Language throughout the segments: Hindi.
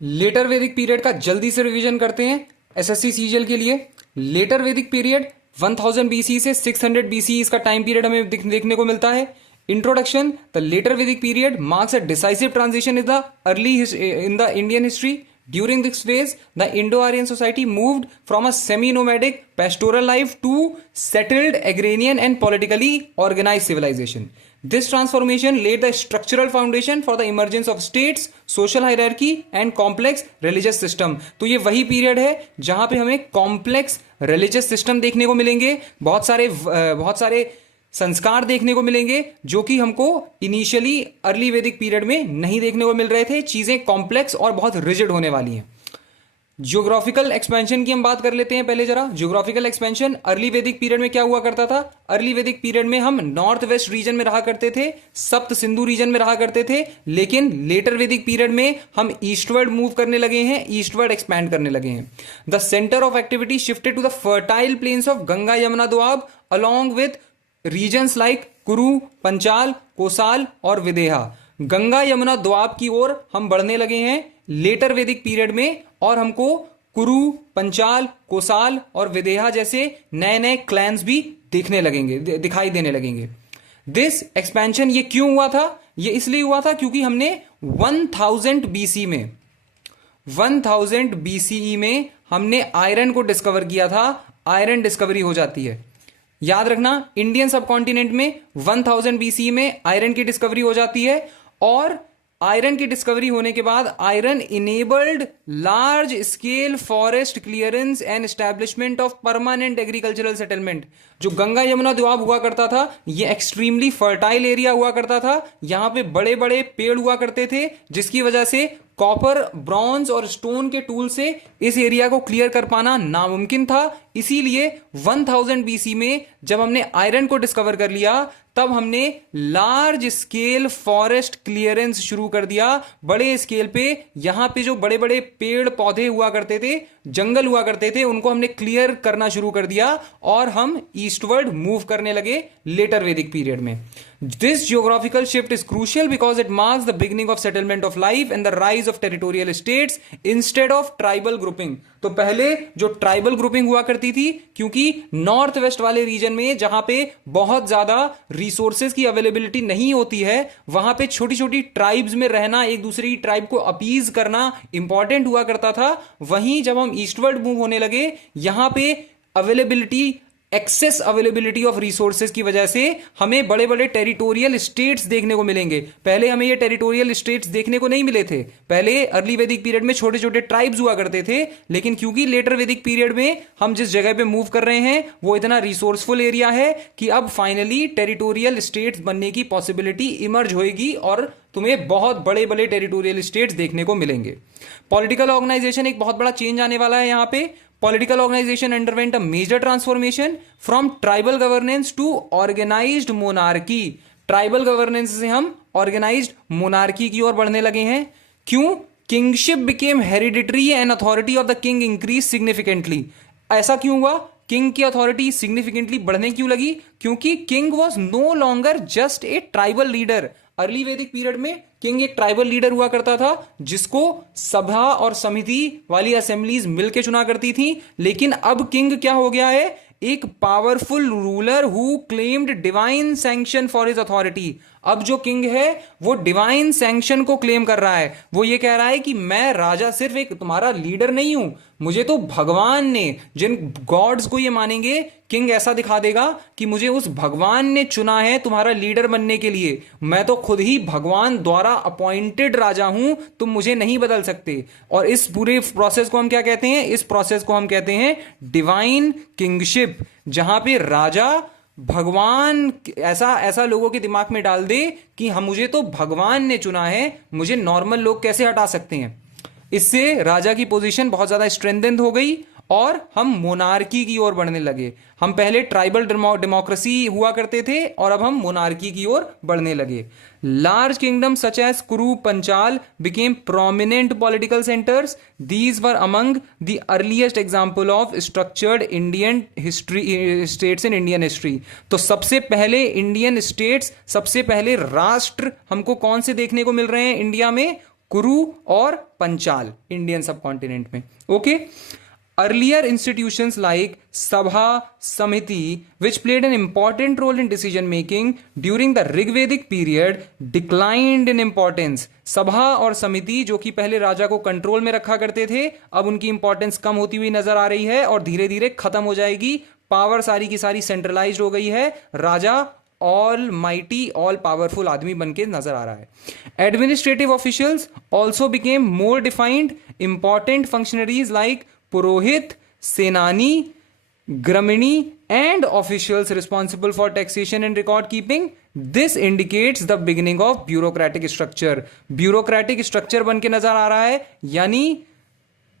लेटर वैदिक पीरियड का जल्दी से रिवीजन करते हैं एसएससी सीजीएल के लिए। लेटर वैदिक पीरियड 1000 बीसी से 600 बीसी इसका टाइम पीरियड हमें देखने को मिलता है। Introduction: the later Vedic period marks a decisive transition in the early in the Indian history. During this phase, the Indo-Aryan society moved from a semi-nomadic pastoral life to settled agrarian and politically organized civilization. This transformation laid the structural foundation for the emergence of states, social hierarchy and complex religious system. तो ये वही पीरियड है जहां पे हमें कॉम्प्लेक्स रिलीजियस सिस्टम देखने को मिलेंगे, बहुत सारे संस्कार देखने को मिलेंगे जो कि हमको इनिशियली अर्ली वैदिक पीरियड में नहीं देखने को मिल रहे थे। चीजें कॉम्प्लेक्स और बहुत रिजिड होने वाली हैं। ज्योग्राफिकल एक्सपेंशन की हम बात कर लेते हैं पहले जरा। Geographical expansion early Vedic period में क्या हुआ करता था? अर्ली वैदिक पीरियड में हम नॉर्थ वेस्ट रीजन में रहा करते थे, सप्त सिंधु रीजन में रहा करते थे, लेकिन लेटर वैदिक पीरियड में हम ईस्टवर्ड मूव करने लगे हैं, ईस्टवर्ड एक्सपैंड करने लगे हैं। The centre of activity shifted to the fertile plains of Ganga Yamuna Doab along with regions like Kuru, Panchala, कोसाल और विदेहा। गंगा यमुना दोआब की ओर हम बढ़ने लगे हैं लेटर वैदिक पीरियड में, और हमको कुरु, पंचाल, कोसाल और विदेहा जैसे नए नए क्लैंस भी दिखाई देने लगेंगे। दिस एक्सपेंशन ये क्यों हुआ था? ये इसलिए हुआ था क्योंकि हमने 1000 बीसीई में हमने आयरन को डिस्कवर किया था। आयरन डिस्कवरी हो जाती है, याद रखना। इंडियन सब कॉन्टिनेंट में 1000 बीसी में आयरन की डिस्कवरी हो जाती है, और आयरन की डिस्कवरी होने के बाद iron enabled large scale forest clearance and establishment of permanent agricultural settlement. जो गंगा यमुना दोआब हुआ करता था ये एक्सट्रीमली फर्टाइल एरिया हुआ करता था। यहां पे बड़े बड़े पेड़ हुआ करते थे, जिसकी वजह से कॉपर, ब्रॉन्ज और स्टोन के टूल से इस एरिया को क्लियर कर पाना नामुमकिन था। इसीलिए 1000 बीसी में जब हमने आयरन को डिस्कवर कर लिया, तब हमने लार्ज स्केल फॉरेस्ट क्लियरेंस शुरू कर दिया। बड़े स्केल पे यहां पे जो बड़े बड़े पेड़ पौधे हुआ करते थे, जंगल हुआ करते थे, उनको हमने क्लियर करना शुरू कर दिया और हम ईस्टवर्ड मूव करने लगे लेटर वैदिक पीरियड में। This geographical shift is crucial because it marks the beginning of settlement of life and the rise of territorial states instead of tribal grouping. तो पहले जो ट्राइबल ग्रुपिंग हुआ करती थी, क्योंकि नॉर्थ वेस्ट वाले रीजन में जहां पे बहुत ज्यादा रिसोर्सेज की अवेलेबिलिटी नहीं होती है, वहां पे छोटी छोटी ट्राइब्स में रहना, एक दूसरे की ट्राइब को अपीज करना इंपॉर्टेंट हुआ करता था। वहीं जब हम ईस्टवर्ड मूव होने लगे, यहां पे एक्सेस अवेलेबिलिटी ऑफ रिसोर्सेज की वजह से हमें बड़े बड़े टेरिटोरियल स्टेट्स देखने को मिलेंगे। पहले हमें ये टेरिटोरियल स्टेट्स देखने को नहीं मिले थे। पहले अर्ली वैदिक पीरियड में छोटे छोटे ट्राइब्स हुआ करते थे, लेकिन क्योंकि लेटर वैदिक पीरियड में हम जिस जगह पे मूव कर रहे हैं वो इतना रिसोर्सफुल एरिया है कि अब फाइनली टेरिटोरियल स्टेट्स बनने की पॉसिबिलिटी इमर्ज होगी और तुम्हें बहुत बड़े बड़े टेरिटोरियल स्टेट्स देखने को मिलेंगे। पॉलिटिकल ऑर्गेनाइजेशन एक बहुत बड़ा चेंज आने वाला है यहाँ पे। Political organization underwent a major transformation from tribal governance to organized monarchy. Tribal governance से हम organized monarchy की ओर बढ़ने लगे हैं। क्यों? Kingship became hereditary and authority of the king increased significantly. ऐसा क्यों हुआ? किंग की अथॉरिटी सिग्निफिकेंटली बढ़ने क्यों लगी? क्योंकि king was no longer just a tribal leader. Early Vedic period में किंग एक ट्राइबल लीडर हुआ करता था, जिसको सभा और समिति वाली असेंबलीज मिलकर चुना करती थी। लेकिन अब किंग क्या हो गया है? एक powerful ruler who claimed divine sanction for his authority. अब जो किंग है वो डिवाइन सैंक्शन को क्लेम कर रहा है। वो ये कह रहा है कि मैं राजा सिर्फ एक तुम्हारा लीडर नहीं हूं, मुझे तो भगवान ने, जिन गॉड्स को ये मानेंगे, किंग ऐसा दिखा देगा कि मुझे उस भगवान ने चुना है तुम्हारा लीडर बनने के लिए। मैं तो खुद ही भगवान द्वारा अपॉइंटेड राजा हूं, तुम मुझे नहीं बदल सकते। और इस पूरे प्रोसेस को हम क्या कहते हैं? इस प्रोसेस को हम कहते हैं डिवाइन किंगशिप, जहां पे राजा भगवान ऐसा लोगों के दिमाग में डाल दे कि हम, मुझे तो भगवान ने चुना है, मुझे नॉर्मल लोग कैसे हटा सकते हैं। इससे राजा की पोजीशन बहुत ज्यादा स्ट्रेंथेंड हो गई और हम मोनार्की की ओर बढ़ने लगे। हम पहले ट्राइबल डेमोक्रेसी हुआ करते थे और अब हम मोनार्की की ओर बढ़ने लगे। Large kingdom such as Kuru, Panchala became prominent political centres. These were among the earliest example of structured Indian history states in Indian history. तो सबसे पहले इंडियन स्टेट्स, सबसे पहले राष्ट्र हमको कौन से देखने को मिल रहे हैं इंडिया में? कुरु और पंचाल इंडियन सब कॉन्टिनेंट में। Okay, earlier institutions like sabha samiti which played an important role in decision making during the Rigvedic period declined in importance। सभा और समिति जो कि पहले राजा को कंट्रोल में रखा करते थे, अब उनकी इंपॉर्टेंस कम होती हुई नजर आ रही है और धीरे धीरे खत्म हो जाएगी। पावर सारी की सारी सेंट्रलाइज्ड हो गई है, राजा ऑल माइटी ऑल पावरफुल आदमी बन के नजर आ रहा है। Administrative officials also became more defined. Important functionaries like purohit, senani, gramani and officials responsible for taxation and record keeping. This indicates the beginning of bureaucratic structure। bureaucratic structure बन के नजर आ रहा है, यानी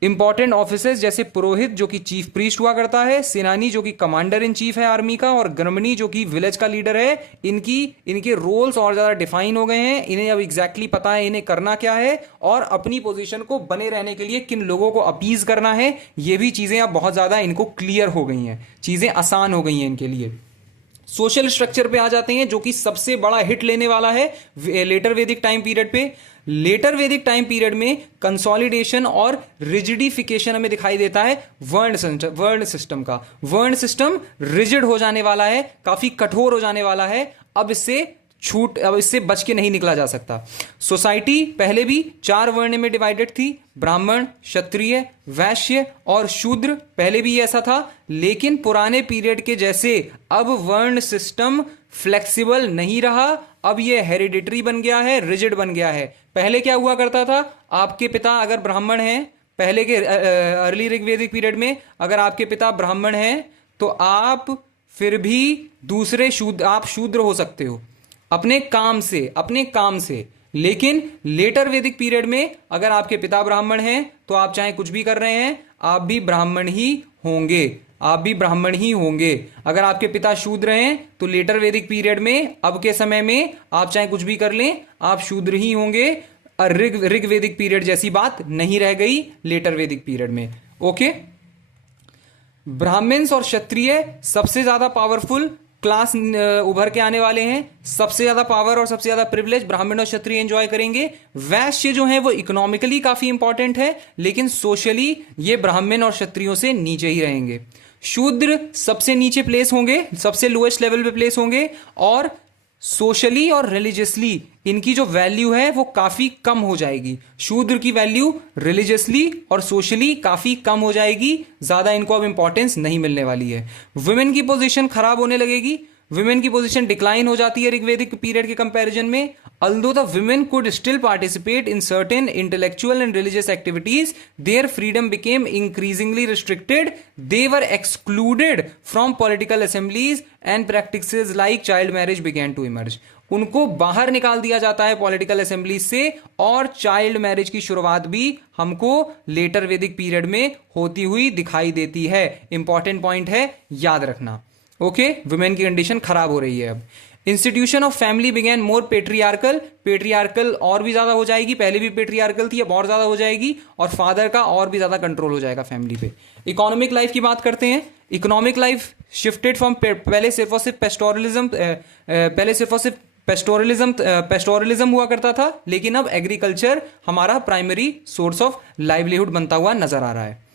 इंपॉर्टेंट ऑफिसर्स जैसे पुरोहित जो कि चीफ प्रीस्ट हुआ करता है, सेनानी जो कि कमांडर इन चीफ है आर्मी का, और ग्रमणी जो कि विलेज का लीडर है, इनके रोल्स और ज्यादा डिफाइन हो गए हैं। इन्हें अब एग्जैक्टली पता है इन्हें करना क्या है और अपनी पोजीशन को बने रहने के लिए किन लोगों को अपीज करना है। ये भी चीजें अब बहुत ज्यादा इनको क्लियर हो गई हैं, चीजें आसान हो गई हैं इनके लिए। सोशल स्ट्रक्चर पे आ जाते हैं जो कि सबसे बड़ा हिट लेने वाला है लेटर वैदिक टाइम पीरियड पे। लेटर वैदिक टाइम पीरियड में कंसोलिडेशन और रिजिडिफिकेशन हमें दिखाई देता है वर्ण सिस्टम का। वर्ण सिस्टम रिजिड हो जाने वाला है, काफी कठोर हो जाने वाला है। अब इससे बच के नहीं निकला जा सकता। सोसाइटी पहले भी 4 वर्ण में डिवाइडेड थी, ब्राह्मण, क्षत्रिय, वैश्य और शूद्र। पहले भी ऐसा था, लेकिन पुराने पीरियड के जैसे अब वर्ण सिस्टम फ्लेक्सिबल नहीं रहा। अब ये हेरिडिटरी बन गया है, रिजिड बन गया है। पहले क्या हुआ करता था, आपके पिता अगर ब्राह्मण हैं, पहले के अर्ली ऋग्वेदिक पीरियड में अगर आपके पिता ब्राह्मण हैं तो आप फिर भी आप शूद्र हो सकते हो अपने काम से। लेकिन लेटर वैदिक पीरियड में अगर आपके पिता ब्राह्मण हैं तो आप चाहे कुछ भी कर रहे हैं, आप भी ब्राह्मण ही होंगे। अगर आपके पिता शूद्र हैं तो लेटर वैदिक पीरियड में, अब के समय में, आप चाहे कुछ भी कर लें, आप शूद्र ही होंगे। ऋग वैदिक पीरियड जैसी बात नहीं रह गई लेटर वैदिक पीरियड में। ओके, ब्राह्मण्स और क्षत्रिय सबसे ज्यादा पावरफुल क्लास उभर के आने वाले हैं। सबसे ज्यादा पावर और सबसे ज्यादा प्रिविलेज ब्राह्मण और क्षत्रिय एंजॉय करेंगे। वैश्य जो है वो इकोनॉमिकली काफी इंपॉर्टेंट है, लेकिन सोशली ये ब्राह्मण और क्षत्रियों से नीचे ही रहेंगे। शूद्र सबसे नीचे प्लेस होंगे, सबसे लोएस्ट लेवल पे प्लेस होंगे, और सोशली और रिलीजियसली इनकी जो वैल्यू है वो काफी कम हो जाएगी। शूद्र की वैल्यू रिलीजियसली और सोशली काफी कम हो जाएगी, ज्यादा इनको अब इंपॉर्टेंस नहीं मिलने वाली है। वुमेन की पोजीशन खराब होने लगेगी, वुमेन की पोजीशन डिक्लाइन हो जाती है ऋग्वेदिक पीरियड के कंपैरिजन में। Although the women could still participate in certain intellectual and religious activities, their freedom became increasingly restricted. They were excluded from political assemblies and practices like child marriage began to emerge. उनको बाहर निकाल दिया जाता है पॉलिटिकल असेंबलीज से, और चाइल्ड मैरिज की शुरुआत भी हमको लेटर वैदिक पीरियड में होती हुई दिखाई देती है। इंपॉर्टेंट पॉइंट है, याद रखना। ओके, वुमेन की कंडीशन खराब हो रही है अब। Institution of family began more patriarchal और भी ज्यादा हो जाएगी। पहले भी पेट्रियार्कल थी, अब और ज्यादा हो जाएगी, और फादर का और भी ज्यादा कंट्रोल हो जाएगा फैमिली पे। इकोनॉमिक लाइफ की बात करते हैं। इकोनॉमिक लाइफ शिफ्टेड फ्रॉम, पहले सिर्फ और सिर्फ पेस्टोरलिज्म हुआ करता था, लेकिन अब एग्रीकल्चर हमारा प्राइमरी सोर्स ऑफ लाइवलीहुड बनता हुआ नजर आ रहा है।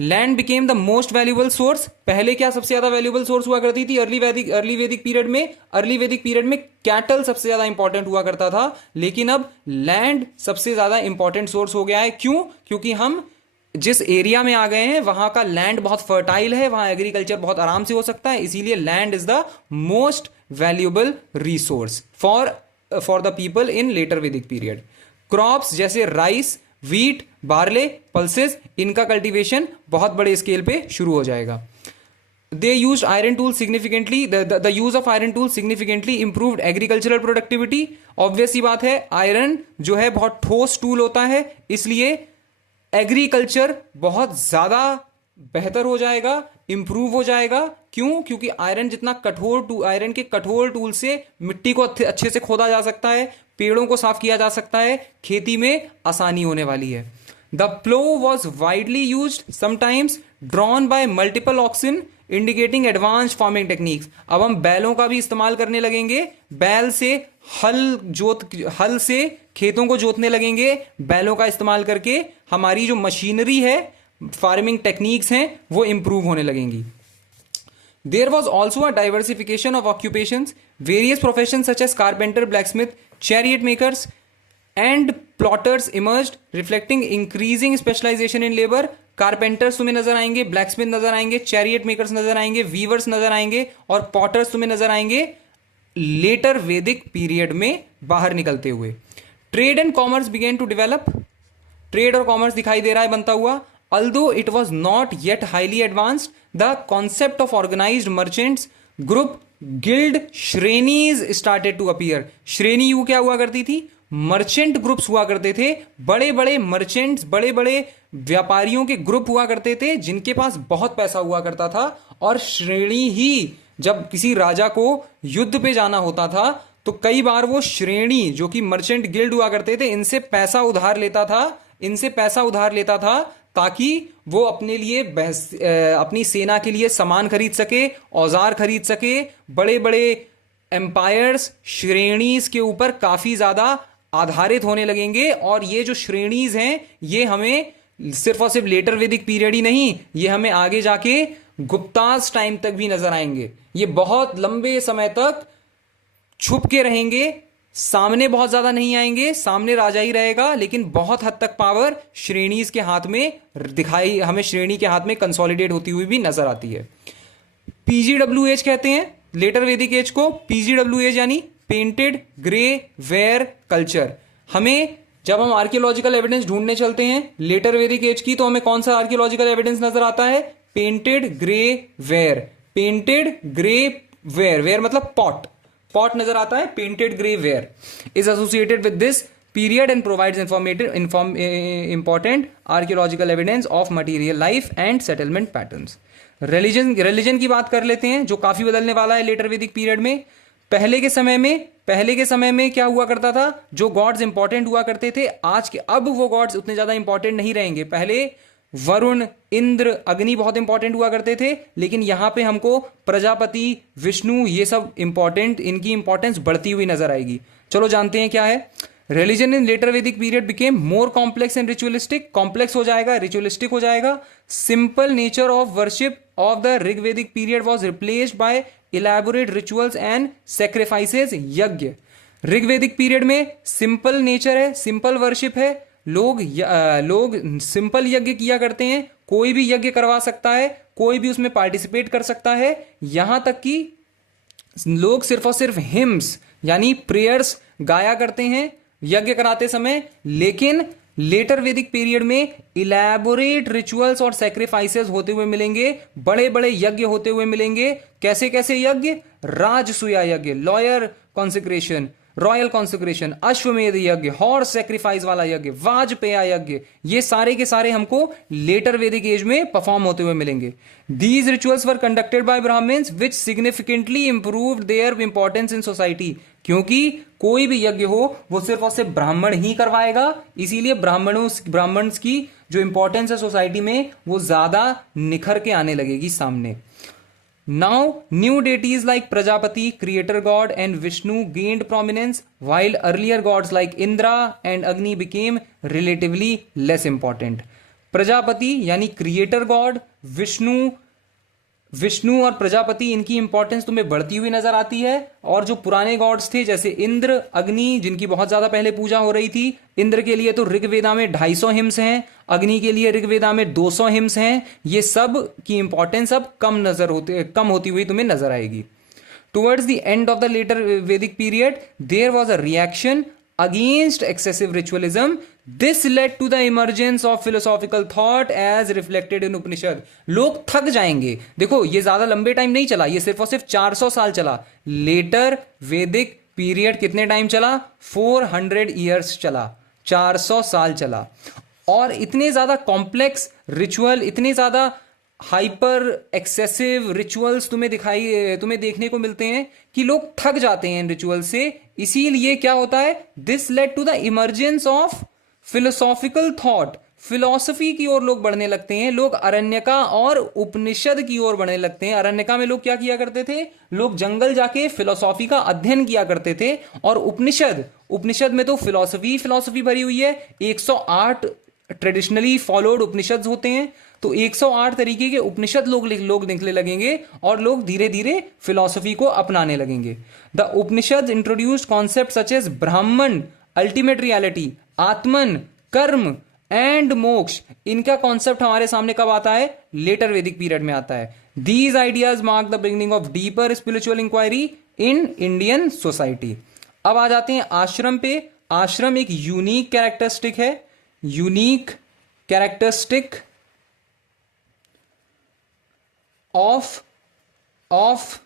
Land became the most valuable source. पहले क्या सबसे ज्यादा वैल्यूएबल सोर्स हुआ करती थी अर्ली वैदिक पीरियड में? अर्ली वैदिक पीरियड में कैटल सबसे ज्यादा इंपॉर्टेंट हुआ करता था, लेकिन अब लैंड सबसे ज्यादा इंपॉर्टेंट सोर्स हो गया है। क्यों? क्योंकि हम जिस एरिया में आ गए हैं वहां का लैंड बहुत फर्टाइल है, वहां एग्रीकल्चर बहुत आराम से हो सकता है, इसीलिए land is the most valuable resource for the people in later Vedic period. Crops जैसे राइस, व्हीट, बार्ले, पल्सेस, इनका कल्टीवेशन बहुत बड़े स्केल पे शुरू हो जाएगा। They use iron tool significantly, the use of iron tool significantly improved agricultural productivity. Obvious सी बात है, आयरन जो है बहुत ठोस टूल होता है, इसलिए एग्रीकल्चर बहुत ज्यादा बेहतर हो जाएगा, इंप्रूव हो जाएगा। क्यों? क्योंकि आयरन आयरन के कठोर टूल से मिट्टी को अच्छे से खोदा जा सकता है, पेड़ों को साफ किया जा सकता है, खेती में आसानी होने वाली है। The plough was widely use, sometimes drawn by multiple oxen, indicating advance farming techniques. अब हम बैलों का भी इस्तेमाल करने लगेंगे। बैल से हल से खेतों को जोतने लगेंगे बैलों का इस्तेमाल करके, हमारी जो मशीनरी है, फार्मिंग टेक्निक्स हैं, वो इंप्रूव होने लगेंगी. There was also a diversification of occupations. Various professions such as carpenter, blacksmith, chariot makers, and plotters emerged, reflecting increasing specialization in labor. Carpenters तुम्हें नजर आएंगे, ब्लैकस्मिथ नजर आएंगे, चैरियट मेकर्स नजर आएंगे, वीवर्स नजर आएंगे और पॉटर्स तुम्हें नजर आएंगे लेटर वैदिक पीरियड में बाहर निकलते हुए. Trade and commerce began to develop. Trade और कॉमर्स दिखाई दे रहा है बनता हुआ. Although it was not yet highly advanced, the concept of organized merchants group, guild, श्रेणीज started to appear. श्रेणी यू क्या हुआ करती थी? मर्चेंट ग्रुप्स हुआ करते थे. बड़े बड़े मर्चेंट्स, बड़े बड़े व्यापारियों के ग्रुप हुआ करते थे जिनके पास बहुत पैसा हुआ करता था. और श्रेणी ही, जब किसी राजा को युद्ध पे जाना होता था तो कई बार वो श्रेणी जो कि मर्चेंट गिल्ड हुआ करते थे, इनसे पैसा उधार लेता था ताकि वो अपने लिए अपनी सेना के लिए सामान खरीद सके, औजार खरीद सके. बड़े बड़े एम्पायर्स श्रेणीज के ऊपर काफी ज्यादा आधारित होने लगेंगे. और ये जो श्रेणीज हैं ये हमें सिर्फ और सिर्फ लेटर वैदिक पीरियड ही नहीं, ये हमें आगे जाके गुप्तास टाइम तक भी नजर आएंगे. ये बहुत लंबे समय तक छुप के रहेंगे, सामने बहुत ज्यादा नहीं आएंगे. सामने राजा ही रहेगा, लेकिन बहुत हद तक पावर श्रेणीज के हाथ में हमें श्रेणी के हाथ में कंसोलिडेट होती हुई भी नजर आती है. पीजीडब्ल्यू एज कहते हैं लेटर वैदिक एज को. पीजीडब्ल्यू एज यानी पेंटेड ग्रे वेयर कल्चर. जब हम आर्कियोलॉजिकल एविडेंस ढूंढने चलते हैं लेटर वैदिक एज की, तो हमें कौन सा आर्कियोलॉजिकल एविडेंस नजर आता है? Painted grey ware. Painted grey ware, ware मतलब पॉट नजर आता है. Painted grey ware is associated with this period and provides important archaeological evidence of material life and settlement patterns. Religion की बात कर लेते हैं जो काफी बदलने वाला है लेटर वैदिक पीरियड में. पहले के समय में क्या हुआ करता था? जो गॉड्स इंपॉर्टेंट हुआ करते थे, अब वो गॉड्स उतने ज्यादा इंपॉर्टेंट नहीं रहेंगे. पहले वरुण, इंद्र, अग्नि बहुत इंपॉर्टेंट हुआ करते थे, लेकिन यहां पे हमको प्रजापति, विष्णु, ये सब इंपॉर्टेंट, इनकी इंपॉर्टेंस बढ़ती हुई नजर आएगी. चलो जानते हैं क्या है. Religion in later Vedic period became more complex and ritualistic. Complex हो जाएगा, रिचुअलिस्टिक हो जाएगा. Simple nature of worship of the Rig Vedic period was replaced by elaborate rituals and sacrifices. Yajna. Rig Vedic period में सिंपल नेचर है, सिंपल वर्शिप है. लोग सिंपल यज्ञ किया करते हैं. कोई भी यज्ञ करवा सकता है, कोई भी उसमें पार्टिसिपेट कर सकता है. यहां तक कि लोग सिर्फ और सिर्फ हिम्स यानी प्रेयर्स गाया करते हैं यज्ञ कराते समय. लेकिन लेटर वैदिक पीरियड में इलैबोरेट रिचुअल्स और सैक्रिफाइसेस होते हुए मिलेंगे. बड़े बड़े यज्ञ होते हुए मिलेंगे. कैसे कैसे यज्ञ? राजसूया यज्ञ, लॉयर कॉन्सिक्रेशन, रॉयल कॉन्सिक्रेशन, अश्वमेध यज्ञ, हॉर्स सेक्रीफाइस वाला यज्ञ, वाजपेय यज्ञ, ये सारे के सारे हमको लेटर वैदिक एज में परफॉर्म होते हुए मिलेंगे. These rituals were conducted by Brahmins which significantly improved their importance in society. क्योंकि कोई भी यज्ञ हो वो सिर्फ और सिर्फ ब्राह्मण ही करवाएगा, इसीलिए ब्राह्मण्स की जो इंपॉर्टेंस है सोसाइटी में वो ज्यादा निखर के आने लगेगी सामने. Now, new deities like Prajapati, creator god, and Vishnu gained prominence, while earlier gods like Indra and Agni became relatively less important. Prajapati यानी क्रिएटर गॉड, विष्णु और प्रजापति, इनकी इंपॉर्टेंस तुम्हें बढ़ती हुई नजर आती है. और जो पुराने गॉड्स थे जैसे इंद्र, अग्नि, जिनकी बहुत ज्यादा पहले पूजा हो रही थी. इंद्र के लिए तो ऋग्वेदा में 250 हिम्स हैं, अग्नि के लिए ऋग्वेदा में 200 हिम्स हैं. ये सब की इंपॉर्टेंस अब कम होती हुई तुम्हें नजर आएगी. Towards the end of the later Vedic period there was a reaction against excessive ritualism. This led to the emergence of philosophical thought as reflected in Upanishad. लोग थक जाएंगे. देखो ये ज्यादा लंबे टाइम नहीं चला, ये सिर्फ और सिर्फ 400 साल चला. लेटर वैदिक पीरियड कितने टाइम चला? 400 ईयर्स चला, 400 साल चला. और इतने ज्यादा कॉम्प्लेक्स रिचुअल, इतने ज्यादा हाइपर एक्सेसिव रिचुअल्स तुम्हें देखने को मिलते हैं कि लोग थक जाते हैं इन रिचुअल से. इसीलिए क्या होता है? This led to the emergence of philosophical thought. Philosophy की ओर लोग बढ़ने लगते हैं, लोग अरण्यका और उपनिषद की ओर बढ़ने लगते हैं। अरण्यका में लोग क्या किया करते थे, लोग जंगल जाके फिलॉसफी का अध्ययन किया करते थे, और उपनिषद, उपनिषद में तो फिलॉसफी फिलॉसफी भरी हुई है। 108 ट्रेडिशनली फॉलोड उपनिषद होते हैं, तो 108 तरीके के उपनिषद लोग निकले लगेंगे और लोग धीरे धीरे फिलॉसफी को अपनाने लगेंगे। The Upanishad introduced concept such as Brahman, ultimate reality, atman, karma and मोक्ष। इनका कॉन्सेप्ट हमारे सामने कब आता है, लेटर वैदिक पीरियड में आता है। These ideas mark the beginning of deeper spiritual inquiry in Indian society. अब आ जाते हैं आश्रम पे। आश्रम एक यूनिक कैरेक्टरिस्टिक है, unique characteristic of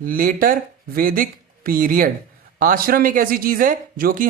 later Vedic period. Ashram एक ऐसी चीज है जो कि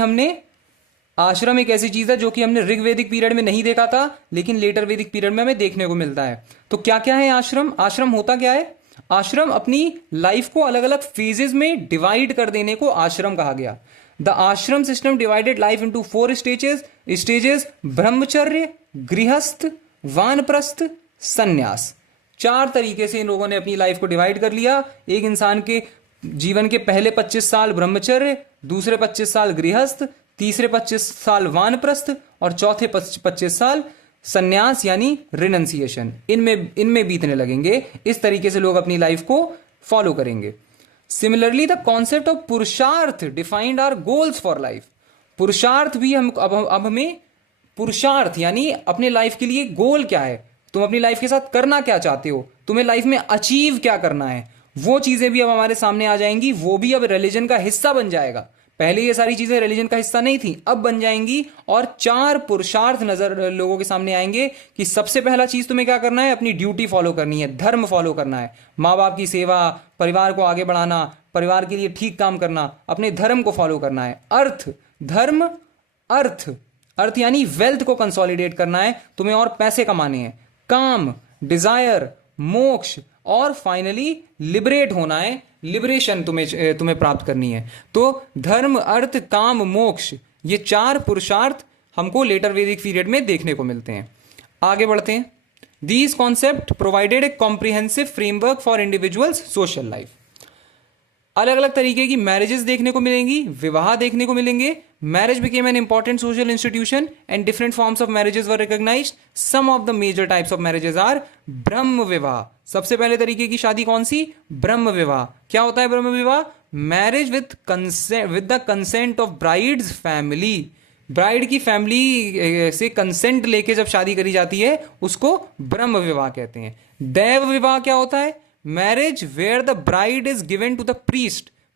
हमने ऋग वैदिक पीरियड में नहीं देखा था, लेकिन लेटर वैदिक पीरियड में हमें देखने को मिलता है। तो क्या क्या है आश्रम, आश्रम होता क्या है? आश्रम अपनी लाइफ को अलग अलग फेजेस में डिवाइड कर देने को आश्रम कहा गया। द आश्रम system divided life into 4 stages, ब्रह्मचर्य, गृहस्थ, वानप्रस्थ, संन्यास। 4 तरीके से इन लोगों ने अपनी लाइफ को डिवाइड कर लिया। एक इंसान के जीवन के पहले 25 साल ब्रह्मचर्य, दूसरे 25 साल गृहस्थ, तीसरे 25 साल वानप्रस्थ और चौथे 25 साल संन्यास यानी रिनंसिएशन, इनमें बीतने लगेंगे। इस तरीके से लोग अपनी लाइफ को फॉलो करेंगे। Similarly the concept of purushartha defined our goals for life. Purushartha भी हम अब हमें पुरुषार्थ यानी अपने लाइफ के लिए गोल क्या है, तुम अपनी लाइफ के साथ करना क्या चाहते हो, तुम्हें लाइफ में अचीव क्या करना है, वो चीजें भी अब हमारे सामने आ जाएंगी। वो भी अब रिलीजन का हिस्सा बन जाएगा। पहले ये सारी चीजें रिलीजन का हिस्सा नहीं थी, अब बन जाएंगी। और 4 पुरुषार्थ नजर लोगों के सामने आएंगे कि सबसे पहला चीज तुम्हें क्या करना है, अपनी ड्यूटी फॉलो करनी है, धर्म फॉलो करना है, माँ बाप की सेवा, परिवार को आगे बढ़ाना, परिवार के लिए ठीक काम करना, अपने धर्म को फॉलो करना है। अर्थ, धर्म, अर्थ यानी वेल्थ को कंसोलिडेट करना है, तुम्हें और पैसे कमाने हैं। काम, डिजायर, मोक्ष, और फाइनली लिबरेट होना है, लिबरेशन तुम्हें प्राप्त करनी है। तो धर्म, अर्थ, काम, मोक्ष, ये 4 पुरुषार्थ हमको लेटर वैदिक पीरियड में देखने को मिलते हैं। आगे बढ़ते हैं। These concept provided A comprehensive framework for individuals social life. अलग अलग तरीके की मैरिजेस देखने को मिलेंगी, विवाह देखने को मिलेंगे। Marriage became an important social institution and different forms of marriages were recognised. Some of the major types of marriages are Brahma vivaha. सबसे पहले तरीके की शादी कौन सी, ब्रह्म विवाह। क्या होता है ब्रह्म विवाह? Marriage with the consent of brides family. Bride की फैमिली से कंसेंट लेके जब शादी करी जाती है उसको ब्रह्म विवाह कहते हैं। दैव विवाह क्या होता है? Marriage where the bride is given to the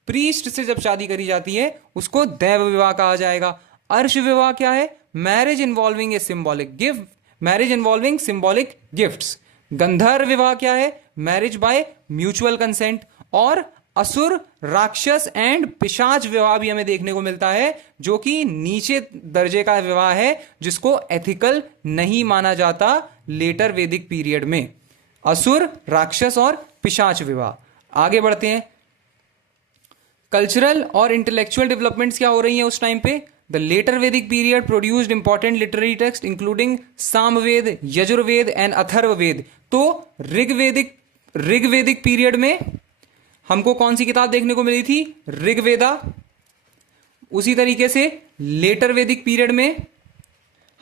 priest से जब शादी करी जाती है उसको दैव विवाह कहा जाएगा। अर्श विवाह क्या है? Marriage involving symbolic gifts. गंधर्व विवाह क्या है? Marriage by mutual consent. और असुर, राक्षस एंड पिशाच विवाह भी हमें देखने को मिलता है, जो कि नीचे दर्जे का विवाह है, जिसको एथिकल नहीं माना जाता लेटर वैदिक पीरियड में। असुर, राक्षस और पिशाच विवाह। आगे बढ़ते हैं। कल्चरल और इंटेलेक्चुअल डेवलपमेंट्स क्या हो रही हैं उस टाइम पे? The later Vedic period produced important literary text including Samaveda, Yajurveda and Atharvaveda. तो ऋग्वेदिक पीरियड में हमको कौन सी किताब देखने को मिली थी? ऋग्वेदा। उसी तरीके से लेटर वैदिक पीरियड में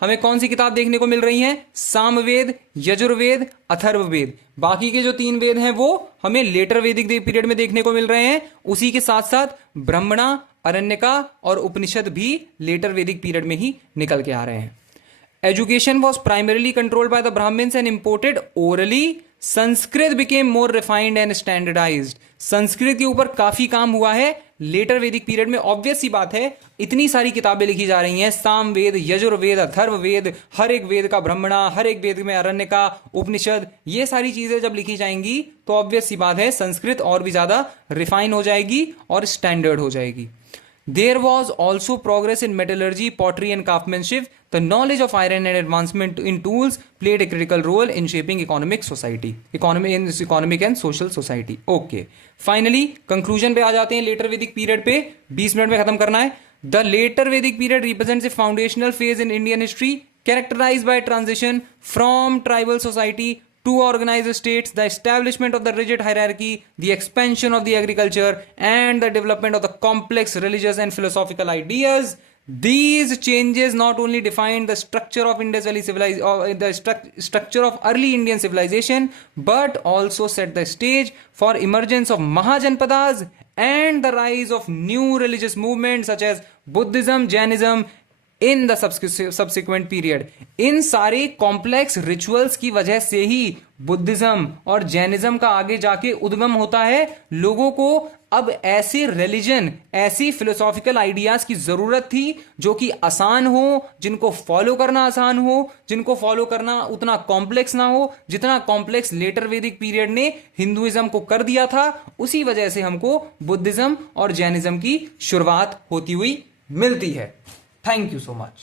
हमें कौन सी किताब देखने को मिल रही हैं? सामवेद, यजुर्वेद, अथर्ववेद। बाकी के जो 3 वेद हैं वो हमें लेटर वैदिक पीरियड में देखने को मिल रहे हैं। उसी के साथ साथ ब्राह्मणा, अरण्यका और उपनिषद भी लेटर वैदिक पीरियड में ही निकल के आ रहे हैं। Education was primarily controlled by the Brahmins and imported orally. Sanskrit became more refined and standardised. Sanskrit के ऊपर काफी काम हुआ है लेटर वैदिक पीरियड में। ऑब्वियस सी बात है, इतनी सारी किताबें लिखी जा रही हैं, सामवेद, यजुर्वेद, अथर्ववेद, हर एक वेद का ब्राह्मणा, हर एक वेद में अरण्यका, उपनिषद, ये सारी चीजें जब लिखी जाएंगी तो ऑब्वियस सी बात है संस्कृत और भी ज्यादा रिफाइन हो जाएगी और स्टैंडर्ड हो जाएगी। There was also progress in metallurgy, pottery and craftsmanship. The knowledge of iron and advancement in tools played a critical role in shaping economic and social society. Okay. Finally, conclusion पे आ जाते हैं लेटर वैदिक पीरियड पे। 20 मिनट में खत्म करना है। The later Vedic period represents a foundational phase in Indian history. characterized by transition from tribal society to organized states, the establishment of the rigid hierarchy, the expansion of the agriculture, and the development of the complex religious and philosophical ideas. These changes not only defined the structure of Indus Valley structure of early Indian civilization, but also set the stage for emergence of Mahajanpadas and the rise of new religious movements such as Buddhism, Jainism in the subsequent period. इन सारे कॉम्प्लेक्स रिचुअल्स की वजह से ही बुद्धिज्म और जैनिज्म का आगे जाके उद्गम होता है। लोगों को अब ऐसे रिलीजन, ऐसी फिलोसॉफिकल आइडियाज की जरूरत थी जो कि आसान हो, जिनको फॉलो करना आसान हो, जिनको फॉलो करना उतना कॉम्प्लेक्स ना हो जितना कॉम्प्लेक्स लेटर वैदिक पीरियड ने हिंदुइज्म को कर दिया था। उसी वजह से हमको बुद्धिज्म और जैनिज्म की शुरुआत होती हुई मिलती है। Thank you so much.